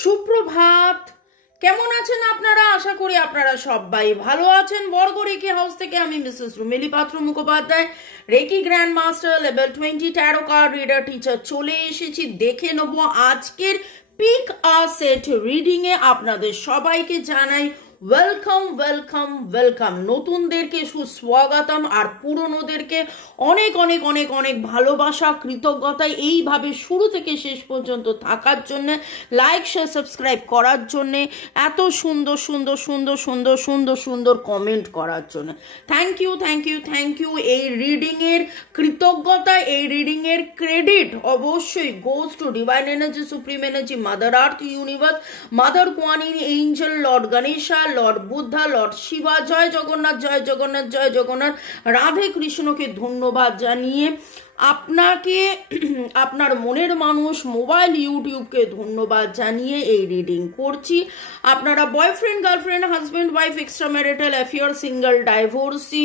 সুপ্রভাত। কেমন আছেন আপনারা? আশা করি আপনারা সবাই ভালো আছেন। বর্গ রেকি হাউস থেকে আমি Mrs Rumeli Patra Mukhopadhyay, Reiki grand master level 20 tarot card reader teacher চলে এসেছি। দেখে নেব আজকের পিক আ সেট রিডিং এ। আপনাদের সবাইকে জানাই ওয়েলকাম ওয়েলকাম ওয়েলকাম। নতুনদেরকে সুস্বাগতম আর পুরনোদেরকে অনেক অনেক অনেক অনেক ভালোবাসা, কৃতজ্ঞতা এইভাবে শুরু থেকে শেষ পর্যন্ত থাকার জন্য, লাইক শেয়ার সাবস্ক্রাইব করার জন্যে, এত সুন্দর সুন্দর সুন্দর সুন্দর সুন্দর সুন্দর কমেন্ট করার জন্য thank you thank you thank you. এই রিডিংয়ের কৃতজ্ঞতা, এই রিডিংয়ের ক্রেডিট অবশ্যই goes to divine energy, supreme energy, mother earth, universe, mother Kuan Yin, angel, lord Ganesha, lord Buddha, lord Shiva. জয় জগন্নাথ, জয় জগন্নাথ, জয় জগন্নাথ। রাধে কৃষ্ণকে ধন্যবাদ জানিয়ে আপনাকে, আপনার মনের মানুষ মোবাইল ইউটিউবকে ধন্যবাদ জানিয়ে এই রিডিং করছি। আপনারা boyfriend, girlfriend, husband, wife, extra marital affair, single, divorcee,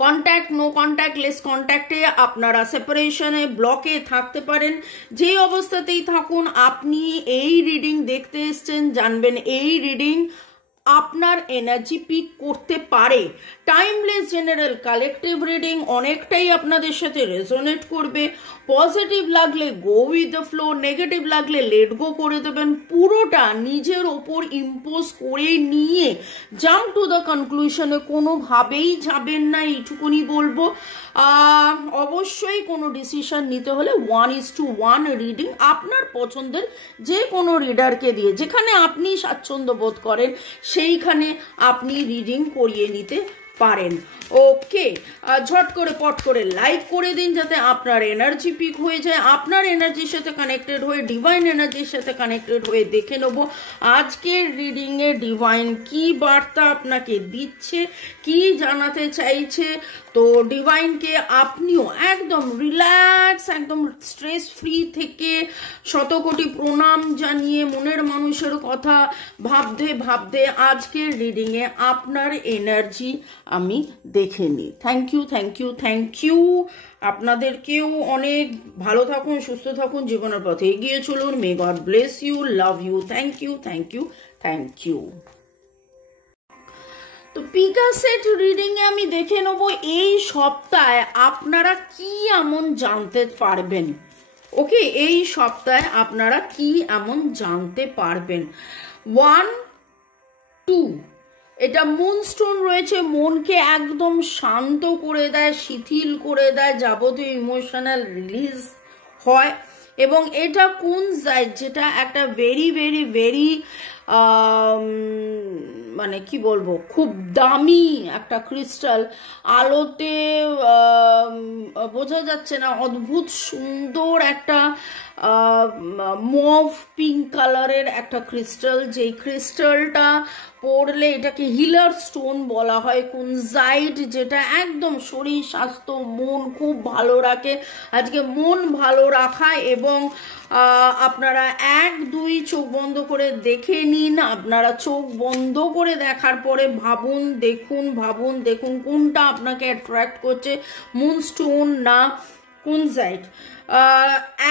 contact, no contact, less কন্ট্যাক্টে, আপনারা সেপারেশনে, ব্লকে থাকতে পারেন। যেই অবস্থাতেই থাকুন, আপনি এই রিডিং দেখতে এসছেন, জানবেন এই রিডিং আপনার এনার্জি পিক করতে পারে। টাইমলেস জেনারেল কালেকটিভ রিডিং, অনেকটাই আপনাদের সাথে রেজোনেট করবে। পজিটিভ লাগলে go with the flow, negative লাগলে লেট গো করে দেবেন। পুরোটা নিজের ওপর ইম্পোজ করে নিয়ে জাম্প টু দ্য কনক্লুশনে কোনোভাবেই যাবেন না, এইটুকুনি বলবো। অবশ্যই কোনো ডিসিশন নিতে হলে 1:1 রিডিং আপনার পছন্দের যে কোনো রিডারকে দিয়ে, যেখানে আপনি স্বাচ্ছন্দ্য বোধ করেন সেইখানে আপনি রিডিং করিয়ে নিতে পারেন। ওকে, ঝট করে পট করে লাইক করে দিন যাতে আপনার এনার্জি পিক হয়ে যায়। আপনার এনার্জির সাথে কানেক্টেড হয়ে, ডিভাইন এনার্জির সাথে কানেক্টেড হয়ে দেখে নেব আজকের রিডিংয়ে ডিভাইন কি বার্তা আপনাকে দিচ্ছে, কি জানাতে চাইছে। তো ডিভাইনকে আপনিও একদম রিল্যাক্স, একদম স্ট্রেস ফ্রি থেকে শতকোটি প্রণাম জানিয়ে মনের মানুষের কথা ভাবতে ভাবতে আজকের রিডিংয়ে আপনার এনার্জি আমি দেখে নিই। Thank you thank you thank you. আপনাদেরকেও অনেক ভালো থাকুন, সুস্থ থাকুন, জীবনের পথে এগিয়ে চলুন। May God bless you, love you, thank you thank you thank you. তো পিকা সেট রিডিং এ আমি দেখে নেব এই সপ্তাহে আপনারা কি এমন জানতে পারবেন। ওকে, এই সপ্তাহে আপনারা কি এমন জানতে পারবেন। 1, 2, এটা মুনস্টোন রয়েছে, মনকে একদম শান্ত করে দেয়, শিথিল করে দেয়, যাবতীয় ইমোশনাল রিলিজ হয়। এবং এটা কোন যায়, যেটা একটা ভেরি ভেরি ভেরি মানে কি বলবো, খুব দামি একটা ক্রিস্টাল। আলোতে বোঝা যাচ্ছে না, অদ্ভুত সুন্দর একটা মভ পিঙ্ক কালারের একটা ক্রিস্টাল। যেই ক্রিস্টালটা পড়লে এটাকে হিলার স্টোন বলা হয়, কুনজাইট, যেটা একদম শরীর স্বাস্থ্য মন খুব ভালো রাখে। আজকে মন ভালো রাখা এবং আপনারা 1, 2 চোখ বন্ধ করে দেখে নিন। আপনারা চোখ বন্ধ করে দেখার পরে ভাবুন, দেখুন কোনটা আপনাকে অ্যাট্রাক্ট করছে, মুনস্টোন না কুনজাইট।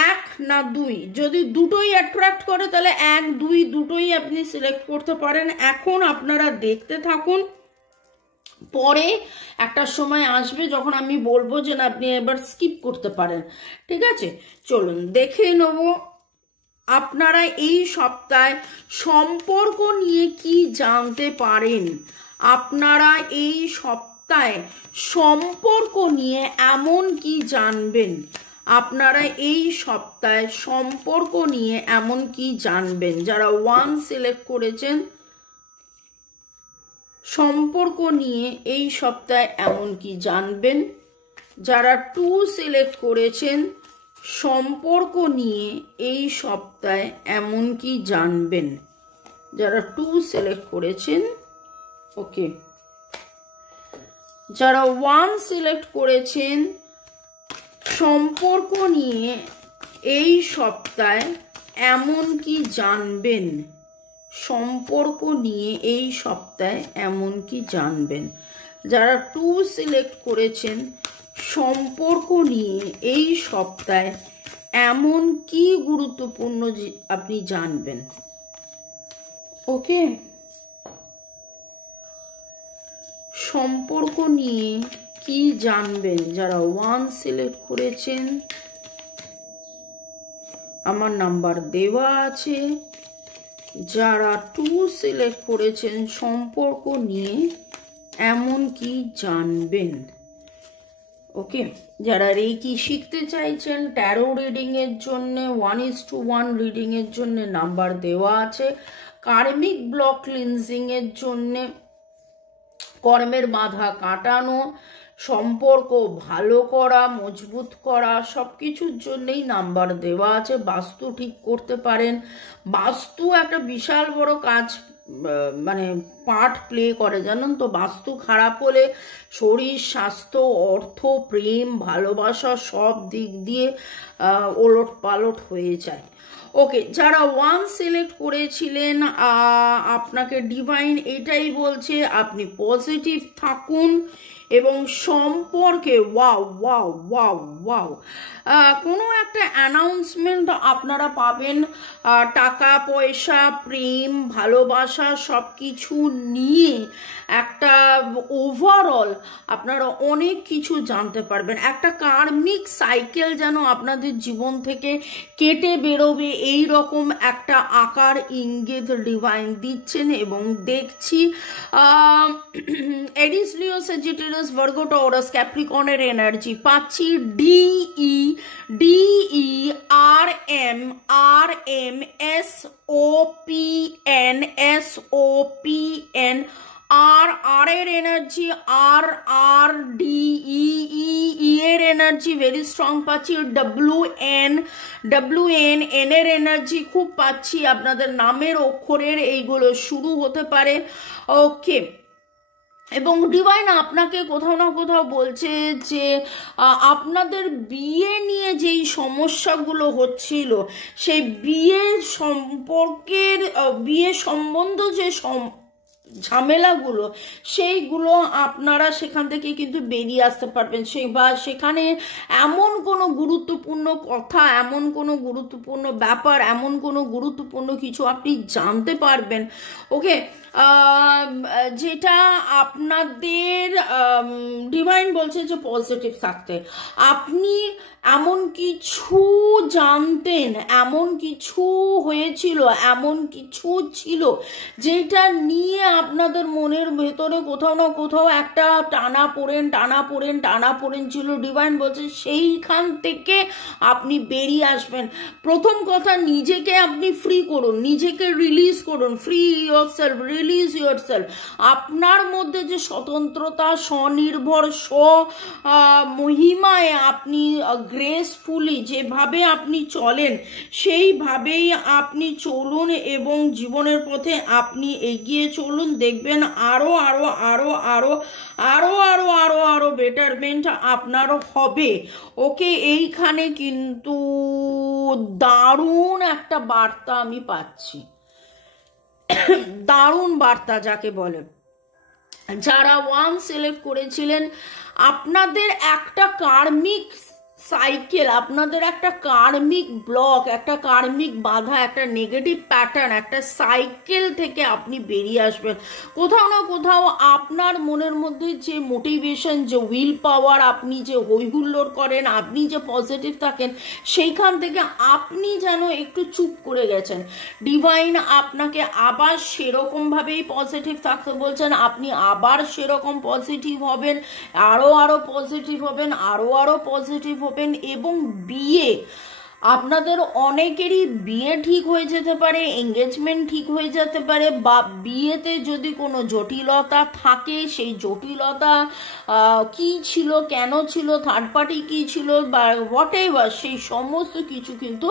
1 না 2, যদি দুটোই অ্যাট্রাক্ট করে তাহলে 1, 2 দুটোই আপনি সিলেক্ট করতে পারেন। এখন আপনারা দেখতে থাকুন, পরে একটা সময় আসবে যখন আমি বলবো যে না, আপনি এবার স্কিপ করতে পারেন। ঠিক আছে, চলুন দেখে নেব আপনারা এই সপ্তাহে সম্পর্ক নিয়ে কি জানতে পারেন। আপনারা এই সপ্তাহে সম্পর্ক নিয়ে এমন কি জানবেন, আপনারা এই সপ্তাহে সম্পর্ক নিয়ে এমন কি জানবেন। যারা 1 সিলেক্ট করেছেন, সম্পর্ক নিয়ে এই সপ্তাহে এমন কি জানবেন। যারা 2 সিলেক্ট করেছেন, সম্পর্ক নিয়ে এই সপ্তাহে এমন কি জানবেন। যারা 2 সিলেক্ট করেছেন, ওকে। যারা 1 সিলেক্ট করেছেন, সম্পর্ক নিয়ে এই সপ্তাহে এমন কি জানবেন। সম্পর্ক নিয়ে এই সপ্তাহে এমন কি জানবেন। যারা 2 সিলেক্ট করেছেন, সম্পর্ক নিয়ে এই সপ্তাহে এমন কি গুরুত্বপূর্ণ আপনি জানবেন। ওকে, সম্পর্ক নিয়ে কি জানবেন? যারা 1 সিলেক্ট করেছেন আমার নাম্বার দেওয়া আছে। যারা 2 সিলেক্ট করেছেন সম্পর্ক নিয়ে এমন কি জানবেন। ওকে, যারা রেকি শিখতে চাইছেন ট্যারো রিডিং এর জন্য 1:1 রিডিং এর জন্য নাম্বার দেওয়া আছে। কার্মিক ব্লক ক্লিনজিং এর জন্য, কর্মের বাধা কাটানো, সম্পর্ক ভালো করা, মজবুত করা, সবকিছুর জন্যই নাম্বার দেওয়া আছে। বাস্তু ঠিক করতে পারেন। বাস্তু একটা বিশাল বড় কাজ, মানে পার্ট প্লে করে, জানেন তো। বাস্তু খারাপ হলে শরীর, স্বাস্থ্য, অর্থ, প্রেম, ভালোবাসা সব দিক দিয়ে ওলট পালট হয়ে যায়। ওকে, যারা 1 সিলেক্ট করেছিলেন আপনাকে ডিভাইন এটাই বলছে আপনি পজিটিভ থাকুন এবং সম্পর্কে ওয়াও ওয়াও ওয়াও ওয়াও কোনো একটা অ্যানাউন্সমেন্ট আপনারা পাবেন। টাকা পয়সা, প্রেম, ভালোবাসা সব কিছু নিয়ে একটা ওভারঅল আপনারা অনেক কিছু জানতে পারবেন। একটা কার্মিক সাইকেল যেন আপনাদের জীবন থেকে কেটে বেরোবে, এই রকম একটা আকার ইঙ্গিত ডিভাইন দিচ্ছেন। এবং দেখছি এরিস, লিও, সেজিটেরিয়াস, ভার্গো, টরাস, ক্যাপ্রিকর্নের এনার্জি পাচ্ছি। DERMRMSOPN আর এর এনার্জি, আর DE এর এনার্জি ভেরি স্ট্রং পাচ্ছি। WN এর এনার্জি খুব পাচ্ছি। আপনাদের নামের অক্ষরের এইগুলো শুরু হতে পারে। ওকে, এবং ডিভাইন আপনাকে কোথাও না কোথাও বলছে যে আপনাদের বিয়ে নিয়ে যেই সমস্যাগুলো হচ্ছিল, সেই বিয়ে সম্পর্কের, বিয়ে সম্বন্ধ যে ঝামেলাগুলো, সেইগুলো আপনারা সেখান থেকে কিন্তু বেরিয়ে আসতে পারবেন। সেখানে এমন কোনো গুরুত্বপূর্ণ কথা, এমন কোনো গুরুত্বপূর্ণ ব্যাপার, এমন কোনো গুরুত্বপূর্ণ কিছু আপনি জানতে পারবেন। ওকে, যেটা আপনাদের ডিভাইন বলছে যে পজিটিভ থাকতে। আপনি এমন কিছু জানতেন, এমন কিছু হয়েছিল, এমন কিছু ছিল যেটা নিয়ে আপনাদের মনের ভেতরে কোথাও না কোথাও একটা টানাপোড়েন ছিল। ডিভাইন বলছে সেইখান থেকে আপনি বেরিয়ে আসবেন। প্রথম কথা, নিজেকে আপনি ফ্রি করুন, নিজেকে রিলিজ করুন। Free yourself, release yourself. আপনার মধ্যে যে স্বতন্ত্রতা, স্বনির্ভর, মহিমায় আপনি গ্রেসফুলি যেভাবে আপনি চলেন সেইভাবেই আপনি চলুন এবং জীবনের পথে আপনি এগিয়ে চলুন। দেখবেন আরো আরো আরো আরো আরো আরো আরো আরো বেটারমেন্ট আপনারও হবে। ওকে, এইখানে কিন্তু দারুণ একটা বার্তা আমি পাচ্ছি, দারুণ বার্তা যাকে বলে। যারা 1 সিলেক্ট করেছিলেন আপনাদের একটা কার্মিক সাইকেল, আপনাদের একটা কার্মিক ব্লক, একটা কার্মিক বাধা, একটা নেগেটিভ প্যাটার্ন, একটা সাইকেল থেকে আপনি বেরিয়ে আসবেন। কোথাও না কোথাও আপনার মনের মধ্যে যে মোটিভেশন, যে উইল পাওয়ার, আপনি যে হৈহুল্লোড় করেন, আপনি যে পজিটিভ থাকেন, সেইখান থেকে আপনি যেন একটু চুপ করে গেছেন। ডিভাইন আপনাকে আবার সেরকমভাবেই পজিটিভ থাকতে বলছেন। আপনি আবার সেরকম পজিটিভ হবেন, আরো আরো পজিটিভ হবেন, আরো আরো পজিটিভ হবেন। এবং বিয়ে, আপনাদের অনেকেরই বিয়ে ঠিক হয়ে যেতে পারে, এঙ্গেজমেন্ট ঠিক হয়ে যেতে পারে, বা বিয়েতে যদি কোনো জটিলতা থাকে, সেই জটিলতা কি ছিল, কেন ছিল, থার্ড পার্টি কি ছিল, বা হোয়াট এভার, সেই সমস্ত কিছু কিন্তু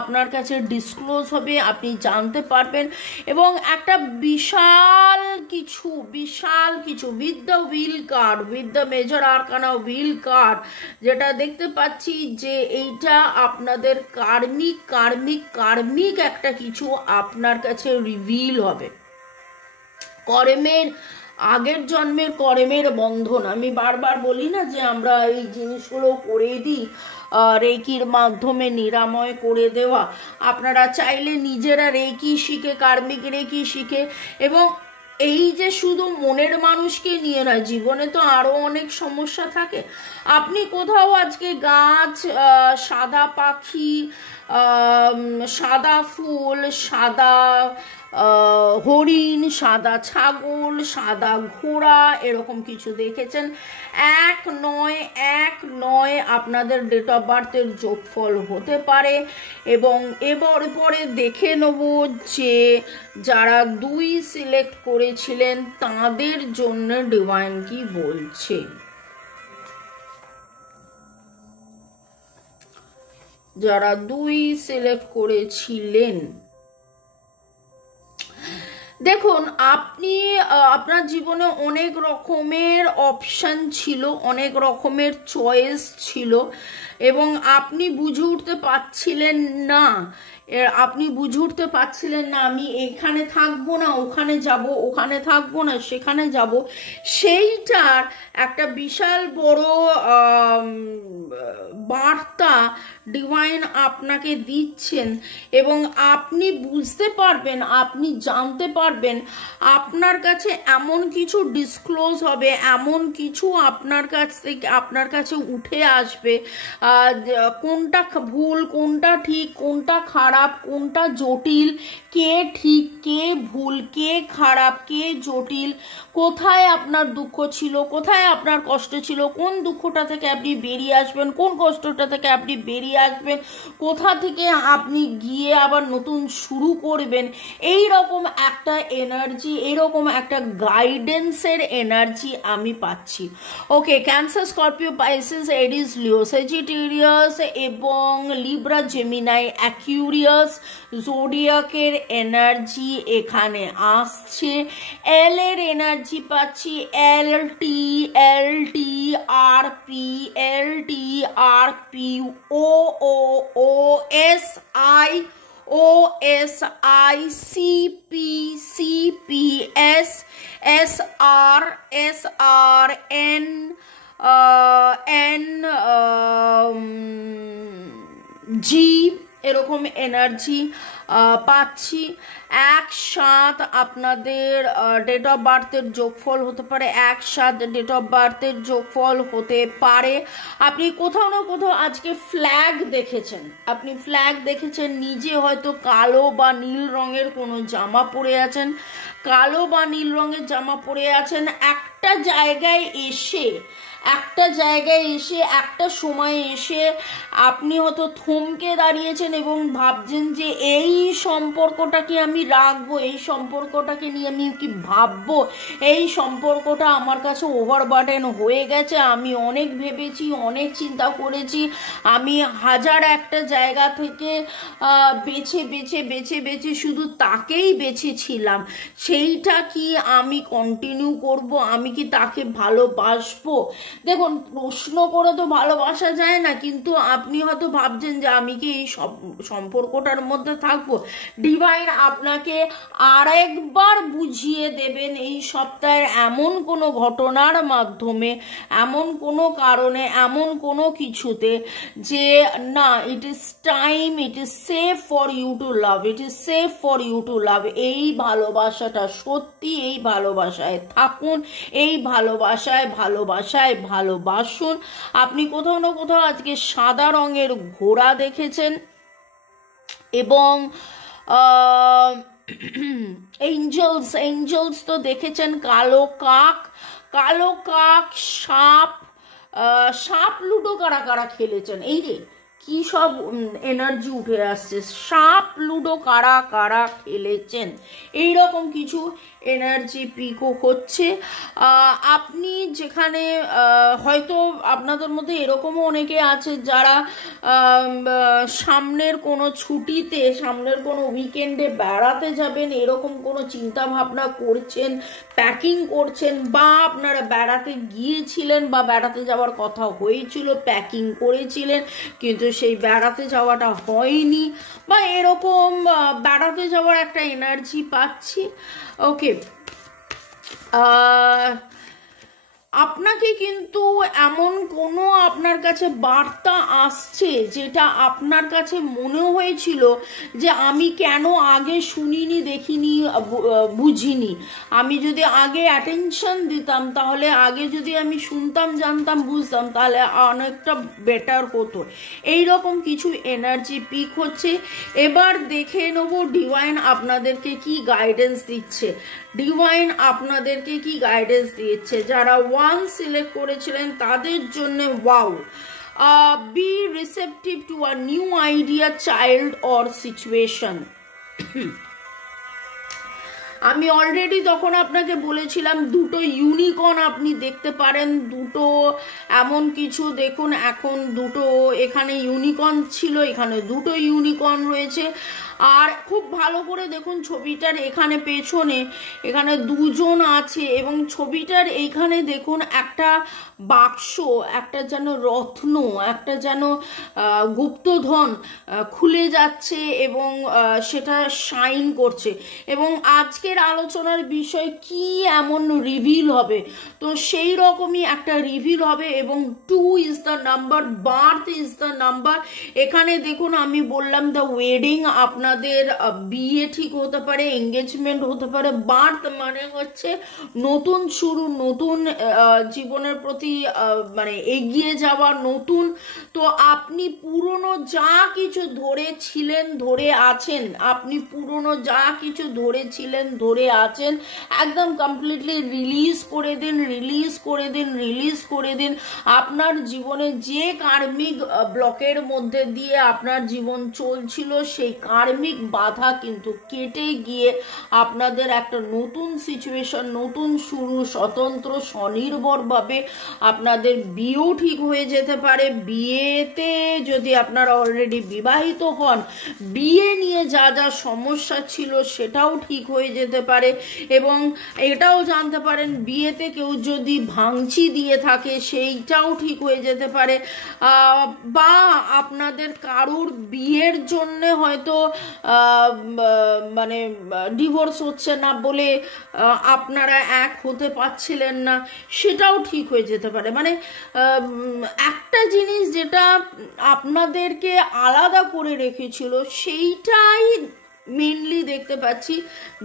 আপনার কাছে ডিসক্লোজ হবে, আপনি জানতে পারবেন। এবং একটা বিশাল কিছু with the wheel card, with the major arcana wheel card, যেটা দেখতে পাচ্ছি যে এইটা আপনাদের কার্মিক একটা কিছু আপনার কাছে রিভিল হবে। কর্মের আগের জন্মের কর্মের বন্ধন। আমি বারবার বলি না যে আমরা এই জিনিসগুলো করে দিই, রেকির মাধ্যমে নিরাময় করে দেওয়া। আপনারা চাইলে নিজেরা রেকি শিখে, কার্মিক রেকি শিখে, এবং এই যে শুধু মনের মানুষকে নিয়ে নয়, জীবনে তো আরো অনেক সমস্যা থাকে। আপনি কোথাও আজকে গাছ, সাদা পাখি, সাদা ফুল, সাদা হরিণ, সাদা ছাগল, সাদা ঘোড়া, এরকম কিছু দেখেছেন, 1-9-1-9 আপনাদের ডেট অফ বার্থের যোগফল হতে পারে। এবং এবার পরে দেখে নেব যে যারা 2 সিলেক্ট করেছিলেন তাদের জন্য ডিভাইন কি বলছে। যারা 2 সিলেক্ট করেছিলেন, দেখুন আপনি আপনার জীবনে অনেক রকমের অপশন ছিল, অনেক রকমের চয়েস ছিল, এবং আপনি বুঝে উঠতে পারছিলেন না, আমি এখানে থাকবো না ওখানে যাব, ওখানে থাকবো না সেখানে যাব। সেইটার একটা বিশাল বড় বার্তা ডিভাইন আপনাকে দিচ্ছেন, এবং আপনি বুঝতে পারবেন, আপনি জানতে পারবেন, আপনার কাছে এমন কিছু ডিসক্লোজ হবে, এমন কিছু আপনার কাছে উঠে আসবে, কোনটা ভুল, কোনটা ঠিক, কোনটা খারাপ, কোনটা জটিল, কে ঠিক কে ভুল, কে খারাপ কে জটিল, কোথায় আপনার দুঃখ ছিল, কোথায় আপনার কষ্ট ছিল, কোন দুঃখটা থেকে আপনি বেরিয়ে আসবেন, কোন কষ্টটা থেকে আপনি বেরিয়ে আসবেন, কোথা থেকে আপনি গিয়ে আবার নতুন শুরু করবেন। এই রকম একটা এনার্জি, এইরকম একটা গাইডেন্সের এনার্জি আমি পাচ্ছি। ওকে, ক্যান্সার, স্করপিও, পাইসিস, এরিস, লিও, সেজিটেরিয়াস এবং লিব্রা, জেমিনাই, অ্যাকুরিয়াস জোডিয়াকের এনার্জি এখানে আসছে। এল এর এনার্জি পাচ্ছি, LTRP, OSI, CPS, SRN, G, এরকম এনার্জি পাচ্ছি। 1-7 আপনাদের ডেট অফ বার্থের যোগফল হতে পারে, 1-7 ডেট অফ বার্থের যোগফল হতে পারে। আপনি কোথাও না কোথাও আজকে ফ্ল্যাগ দেখেছেন, নিজে হয়তো কালো বা নীল রঙের কোনো জামা পরে আছেন, একটা জায়গায় এসে একটা সময়ে এসে আপনি হয়তো থমকে দাঁড়িয়েছেন এবং ভাবছেন যে এই সম্পর্কটাকে আমি রাখবো, এই সম্পর্কটাকে নিয়ে আমি কি ভাববো, এই সম্পর্কটা আমার কাছে ওভারবার্ডেন হয়ে গেছে, আমি অনেক ভেবেছি, অনেক চিন্তা করেছি, আমি হাজার একটা জায়গা থেকে বেছে শুধু তাকেই বেছেছিলাম, সেইটা কি আমি কন্টিনিউ করব, আমি কি তাকে ভালোবাসবো। দেখুন, প্রশ্ন করে তো ভালোবাসা যায় না, কিন্তু আপনি হয়তো ভাবছেন যে আমি কি এই সম্পর্কটার মধ্যে থাকবো। ডিভাইন আপনাকে আরেকবার বুঝিয়ে দেবেন এই সপ্তাহের এমন কোনো ঘটনার মাধ্যমে, এমন কোনো কারণে, এমন কোনো কিছুতে যে না, it is time, it is safe for you to love, এই ভালোবাসাটা সত্যি, এই ভালোবাসায় থাকুন, এই ভালোবাসায় ভালোবাসুন। আপনি কোথাও না কোথাও আজকে সাদা রঙের ঘোড়া দেখেছেন, এবং এঞ্জেলস তো দেখেছেন, কালো কাক, সাপ লুডো কারা খেলেছেন, এই রে কি সব এনার্জি উঠে আসছে, সাপ লুডো কারা খেলেছেন, এইরকম কিছু এনার্জি পিকও হচ্ছে। আপনি যেখানে হয়তো আপনাদের মধ্যে এরকমও অনেকে আছে যারা সামনের কোনো ছুটিতে, সামনের কোনো উইকেন্ডে বেড়াতে যাবেন, এরকম কোনো চিন্তা ভাবনা করছেন, প্যাকিং করছেন, বা আপনারা বেড়াতে গিয়েছিলেন বা বেড়াতে যাওয়ার কথা হয়েছিল, প্যাকিং করেছিলেন কিন্তু সেই বেড়াতে যাওয়াটা হয়নি, বা এরকম বেড়াতে যাওয়ার একটা এনার্জি পাচ্ছি। ওকে, আপনাকে কিন্তু এমন কোনো আপনার কাছে বার্তা আসছে যেটা আপনার কাছে মনে হয়েছিল যে আমি কেন আগে শুনিনি, দেখিনি, বুঝিনি, আমি যদি আগে অ্যাটেনশন দিতাম, তাহলে আগে যদি আমি শুনতাম, জানতাম, বুঝতাম, তাহলে অনেকটা বেটার হতো। এইরকম কিছু এনার্জি পিক হচ্ছে। এবার দেখে নেব ডিভাইন আপনাদেরকে কি গাইডেন্স দিচ্ছে। ডিভাইন আপনাদেরকে কি গাইডেন্স দিচ্ছে যারা 1 সিলেক্ট করেছিলেন তাদের জন্য। Wow, be receptive to a new idea, child or situation. আমি অলরেডি তখন আপনাকে বলেছিলাম দুটো ইউনিকর্ন আপনি দেখতে পারেন, দুটো এমন কিছু দেখুন, এখন দুটো এখানে ইউনিকর্ন ছিল, এখানে দুটো ইউনিকর্ন রয়েছে। আর খুব ভালো করে দেখুন ছবিটার এখানে পেছনে এখানে দুজন আছে এবং ছবিটার এইখানে দেখুন একটা বাক্স, একটা যেন রত্ন, একটা যেন গুপ্তধন খুলে যাচ্ছে এবং সেটা শাইন করছে। এবং আজকের আলোচনার বিষয় কি এমন রিভিল হবে, তো সেই রকমই একটা রিভিল হবে। এবং 2 is the number, birth is the number. এখানে দেখুন আমি বললাম দ্য ওয়েডিং, আপনাদের বিয়ে ঠিক হতে পারে, এঙ্গেজমেন্ট হতে পারে। বার্থ মানে হচ্ছে নতুন শুরু, নতুন জীবনের প্রতি মানে এগিয়ে যাওয়া, নতুন। তো আপনি পুরনো যা কিছু ধরেছিলেন, ধরে আছেন, আপনি পুরনো যা কিছু ধরেছিলেন, ধরে আছেন, একদম কমপ্লিটলি রিলিজ করে দিন, রিলিজ করে দিন, রিলিজ করে দিন। আপনার জীবনে যে কার্মিক ব্লকের মধ্যে দিয়ে আপনার জীবন চলছিল, সেই কার্মিক বাধা কিন্তু কেটে গিয়ে আপনাদের একটা নতুন সিচুয়েশন, নতুন শুরু, স্বতন্ত্র স্বনির্ভরভাবে আপনাদের বিয়েও ঠিক হয়ে যেতে পারে। বিয়েতে যদি আপনারা অলরেডি বিবাহিত হন, বিয়ে নিয়ে যা যা সমস্যা ছিল সেটাও ঠিক হয়ে যেতে পারে। এবং এটাও জানতে পারেন বিয়েতে কেউ যদি ভাঙচি দিয়ে থাকে সেইটাও ঠিক হয়ে যেতে পারে। বা আপনাদের কারুর বিয়ের জন্য হয়তো মানে ডিভোর্স হচ্ছে না বলে আপনারা এক হতে পারছিলেন না, সেটাও ঠিক হয়ে যেতে পারে। মানে একটা জিনিস যেটা আপনাদেরকে আলাদা করে রেখেছিল সেইটাই মেনলি দেখতে পাচ্ছি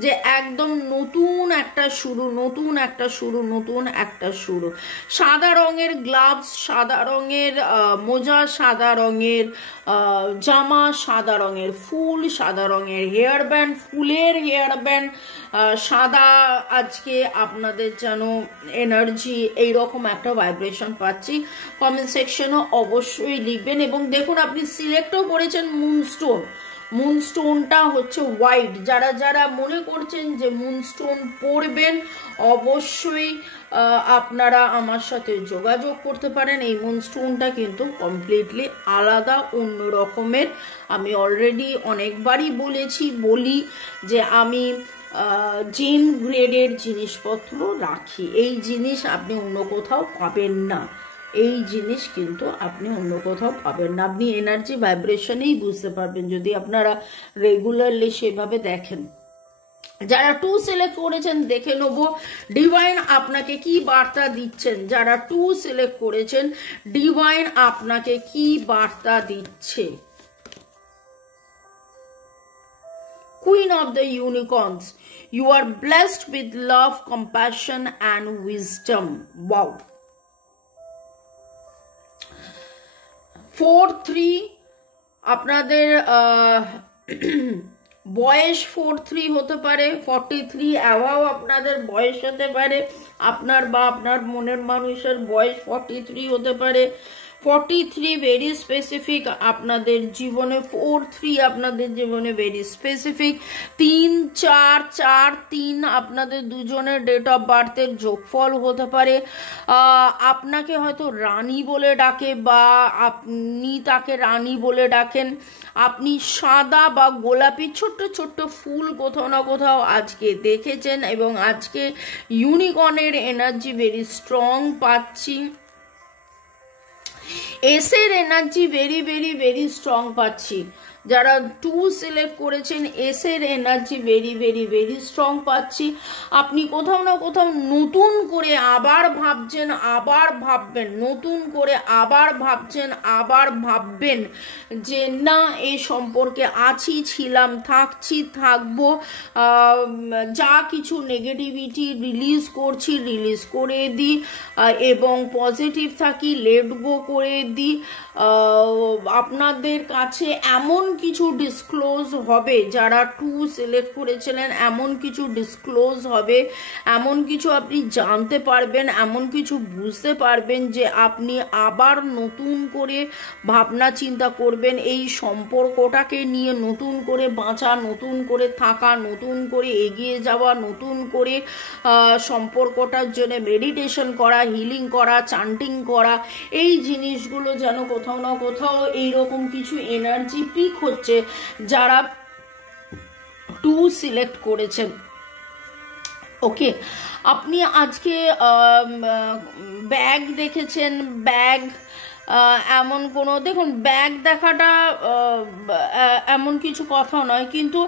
যে একদম নতুন একটা শুরু, নতুন একটা শুরু, নতুন একটা শুরু। সাদা রঙের গ্লাভস, সাদা রঙের মোজা, সাদা রঙের জামা, সাদা রঙের ফুল, সাদা রঙের হেয়ার ব্যান্ড, ফুলের হেয়ার ব্যান্ড, সাদা। আজকে আপনাদের যেন এনার্জি এইরকম একটা ভাইব্রেশন পাচ্ছি। কমেন্ট সেকশনে অবশ্যই লিখবেন। এবং দেখুন আপনি সিলেক্টও করেছেন মুনস্টোন। মুনস্টোনটা হচ্ছে হোয়াইট। যারা যারা মনে করছেন যে মুনস্টোন পরবেন, অবশ্যই আপনারা আমার সাথে যোগাযোগ করতে পারেন। এই মুনস্টোনটা কিন্তু কমপ্লিটলি আলাদা, অন্য রকমের। আমি অলরেডি অনেকবারই বলি যে আমি জেম গ্রেডের জিনিসপত্র রাখি। এই জিনিস আপনি অন্য কোথাও পাবেন না, এই জিনিস কিন্তু আপনি অন্য কোথাও পাবেন না। আপনি এনার্জি ভাইব্রেশনেই বুঝতে পারবেন যদি আপনারা রেগুলারলি সেভাবে দেখেন। যারা 2 সিলেক্ট করেছেন দেখে নেব ডিভাইন আপনাকে কি বার্তা দিচ্ছেন। যারা 2 সিলেক্ট করেছেন, ডিভাইন আপনাকে কি বার্তা দিচ্ছে। Queen of the Unicorns, you are blessed with love, compassion and wisdom. Wow. 4-3 আপনাদের বয়স 4-3 হতে পারে, 43 অ্যাভাও আপনাদের বয়স হতে পারে। আপনার বা আপনার মনের মানুষের বয়স 43 হতে পারে। 43 ভেরি স্পেসিফিক আপনাদের জীবনে, 4-3 আপনাদের জীবনে ভেরি স্পেসিফিক। 3-4-4-3 আপনাদের দুজনের ডেট অফ বার্থের যোগফল হতে পারে। আপনাকে হয়তো রানী বলে ডাকে বা আপনি তাকে রানী বলে ডাকেন। আপনি সাদা বা গোলাপি ছোট্ট ছোট্ট ফুল কোথাও না কোথাও আজকে দেখেছেন এবং আজকে ইউনিকর্নের এনার্জি ভেরি স্ট্রং পাচ্ছি। এসের energy very very very strong পাচ্ছি। যারা 2 সিলেক্ট করেছেন, এসের energy very very very strong পাচ্ছি। আপনি কোথাও না কোথাও নতুন করে আবার ভাবছেন, আবার ভাববেন, নতুন করে আবার ভাবছেন, আবার ভাববেন যে না এই সম্পর্কে আছি, ছিলাম, থাকছি, থাকবো, যা কিছু নেগেটিভিটি রিলিজ করছি রিলিজ করে দিই এবং পজিটিভ থাকি, লেট গো করে দিই। আপনাদের কাছে এমন কিছু ডিসক্লোজ হবে, যারা 2 সিলেক্ট করেছিলেন এমন কিছু ডিসক্লোজ হবে, এমন কিছু আপনি জানতে পারবেন, এমন কিছু বুঝতে পারবেন যে আপনি আবার নতুন করে ভাবনা চিন্তা করবেন এই সম্পর্কটাকে নিয়ে, নতুন করে বাঁচা, নতুন করে থাকা, নতুন করে এগিয়ে যাওয়া, নতুন করে সম্পর্কটার জন্য মেডিটেশন করা, হিলিং করা, চান্টিং করা, এই জিনিসগুলো যেন কোথাও না কোথাও এইরকম কিছু এনার্জি পিক হচ্ছে যারা 2 সিলেক্ট করেছেন। ওকে, আপনি আজকে ব্যাগ দেখেছেন, ব্যাগ এমন কোনো, দেখুন ব্যাগ দেখাটা এমন কিছু কথা নয়, কিন্তু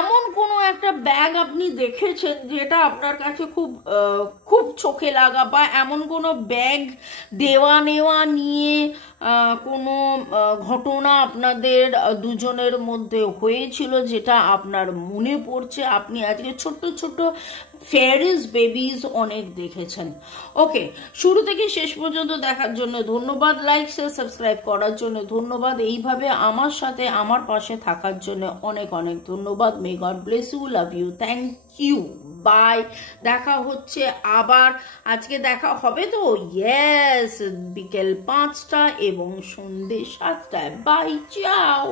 এমন কোনো একটা ব্যাগ আপনি দেখেছেন যেটা আপনার কাছে খুব খুব চোখে লাগা, বা এমন কোনো ব্যাগ দেওয়া নেওয়া নিয়ে কোনো ঘটনা আপনাদের দুজনের মধ্যে হয়েছিল যেটা আপনার মনে পড়ছে। আপনি আজকে ছোট্ট ছোট্ট ফেয়ারিজ বেবিজ অনেক দেখেছেন। ওকে, শুরু থেকে শেষ পর্যন্ত দেখার জন্য ধন্যবাদ, লাইক শেয়ার সাবস্ক্রাইব করার জন্য ধন্যবাদ, এইভাবে আমার সাথে আমার পাশে থাকার জন্য অনেক অনেক ধন্যবাদ। May God bless you, love you, thank you, bye. দেখা হচ্ছে আবার, আজকে দেখা হবে তো, ইয়েস, বিকেল 5টা এবং সন্ধ্যে 7টায়। বাই, চাও।